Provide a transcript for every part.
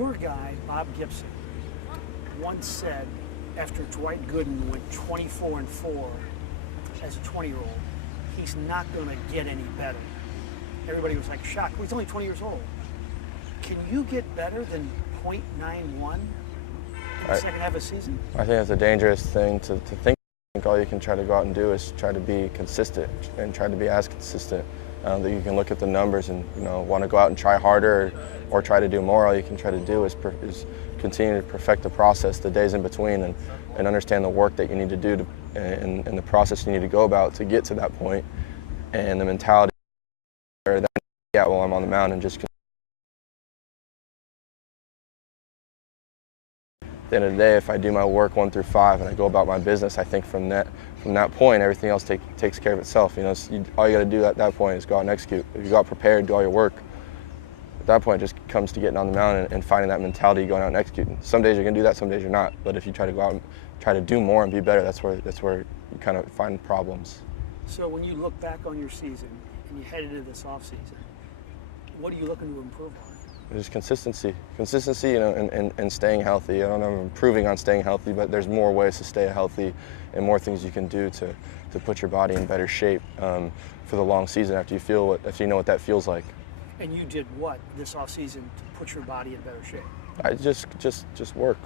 Your guy, Bob Gibson, once said after Dwight Gooden went 24-4 as a 20-year-old, he's not going to get any better. Everybody was like shocked. Well, he's only 20 years old. Can you get better than .91 in the second half of the season? I think that's a dangerous thing to think. I think all you can try to go out and do is try to be consistent and try to be as consistent. That you can look at the numbers and want to go out and try harder or try to do more. All you can try to do is continue to perfect the process, the days in between, and understand the work that you need to do and the process you need to go about to get to that point, and the mentality that while I'm on the mound and just. At the end of the day, if I do my work 1 through 5 and I go about my business, I think from that point, everything else takes care of itself. All you got to do at that point is go out and execute. If you go out prepared, do all your work. At that point, it just comes to getting on the mound and finding that mentality, going out and executing. Some days you're going to do that, some days you're not. But if you try to go out and try to do more and be better, that's where you kind of find problems. So when you look back on your season and you head into this offseason, what are you looking to improve on? Just consistency, and staying healthy. I don't know if I'm improving on staying healthy, but there's more ways to stay healthy and more things you can do to put your body in better shape for the long season after you know what that feels like. And you did what this offseason to put your body in better shape? I just work.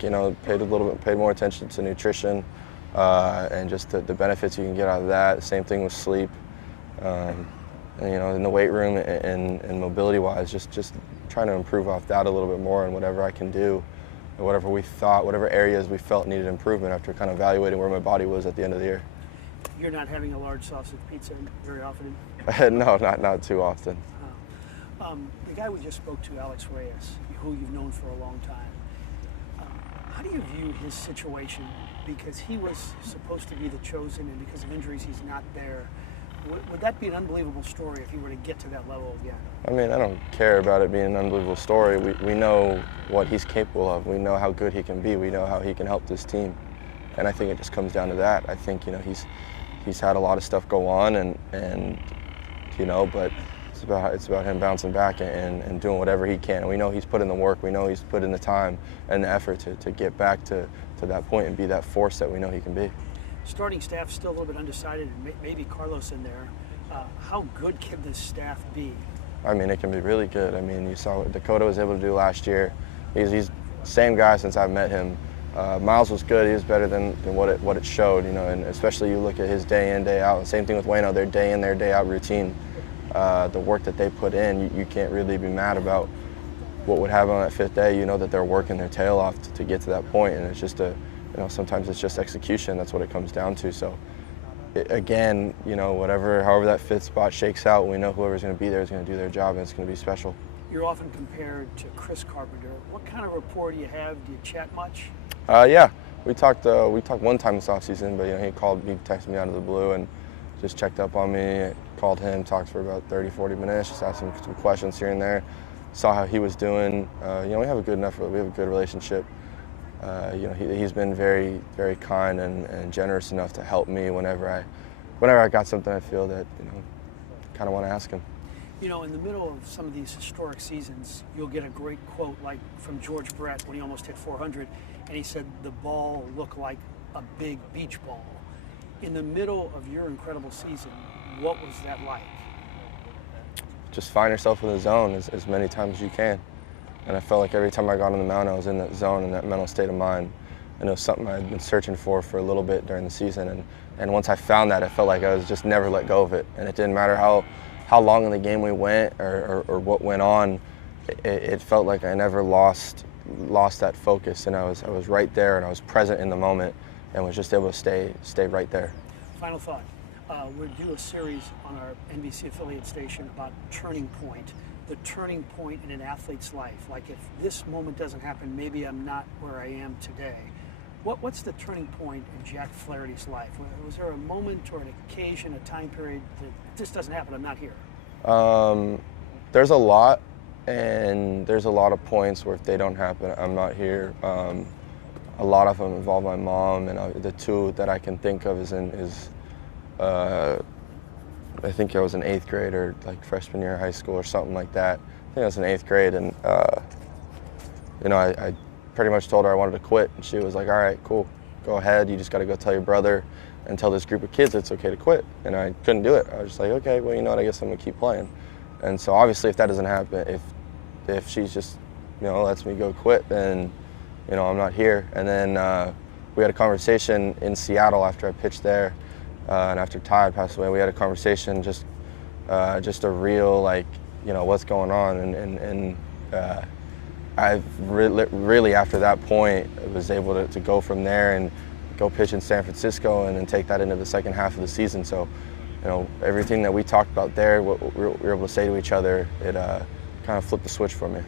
Paid more attention to nutrition and just the benefits you can get out of that. Same thing with sleep. In the weight room and mobility-wise, just trying to improve off that a little bit more and whatever I can do, whatever areas we felt needed improvement after kind of evaluating where my body was at the end of the year. You're not having a large sausage pizza very often? No, not too often. The guy we just spoke to, Alex Reyes, who you've known for a long time, how do you view his situation? Because he was supposed to be the chosen, and because of injuries, he's not there. Would that be an unbelievable story if he were to get to that level again? I mean, I don't care about it being an unbelievable story. We know what he's capable of. We know how good he can be. We know how he can help this team. And I think it just comes down to that. I think, he's had a lot of stuff go on but it's about him bouncing back and doing whatever he can. And we know he's put in the work. We know he's put in the time and the effort to get back to that point and be that force that we know he can be. Starting staff still a little bit undecided, and maybe Carlos in there. How good can this staff be? I mean, it can be really good. I mean, you saw what Dakota was able to do last year. He's the same guy since I've met him. Miles was good. He was better than what it showed, and especially you look at his day in, day out. And same thing with Waino, their day in, their day out routine. The work that they put in, you can't really be mad about what would happen on that 5th day. You know that they're working their tail off to get to that point, and it's just sometimes it's just execution. That's what it comes down to. So, however that 5th spot shakes out, we know whoever's going to be there is going to do their job, and it's going to be special. You're often compared to Chris Carpenter. What kind of rapport do you have? Do you chat much? Yeah, we talked one time this offseason, but he texted me out of the blue and just checked up on me. Called him, talked for about 30-40 minutes, just asked him some questions here and there. Saw how he was doing. We have a good relationship. He's been very, very kind and generous enough to help me whenever I got something I feel that kind of want to ask him. In the middle of some of these historic seasons, you'll get a great quote like from George Brett when he almost hit 400, and he said the ball looked like a big beach ball. In the middle of your incredible season, what was that like? Just find yourself in the zone as many times as you can. And I felt like every time I got on the mound, I was in that zone and that mental state of mind. And it was something I had been searching for a little bit during the season. And once I found that, I felt like I was just never let go of it. And it didn't matter how long in the game we went or what went on. It felt like I never lost that focus. And I was right there, and I was present in the moment, and was just able to stay right there. Final thought. We'll do a series on our NBC affiliate station about turning point. The turning point in an athlete's life. Like if this moment doesn't happen, maybe I'm not where I am today. What's the turning point in Jack Flaherty's life? Was there a moment or an occasion, a time period that if this doesn't happen, I'm not here? There's a lot, and there's a lot of points where if they don't happen, I'm not here. A lot of them involve my mom, and the two that I can think of I think I was in 8th grade or like freshman year of high school or something like that. I think I was in 8th grade, and I pretty much told her I wanted to quit, and she was like, all right, cool, go ahead. You just got to go tell your brother and tell this group of kids it's okay to quit. And I couldn't do it. I was just like, okay, well, you know what, I guess I'm going to keep playing. And so obviously if that doesn't happen, if she's just, lets me go quit, then, I'm not here. And then we had a conversation in Seattle after I pitched there, and after Ty had passed away. We had a conversation, just a real, what's going on. And I really after that point was able to go from there and go pitch in San Francisco and then take that into the second half of the season. So, everything that we talked about there, what we were able to say to each other, it kind of flipped the switch for me.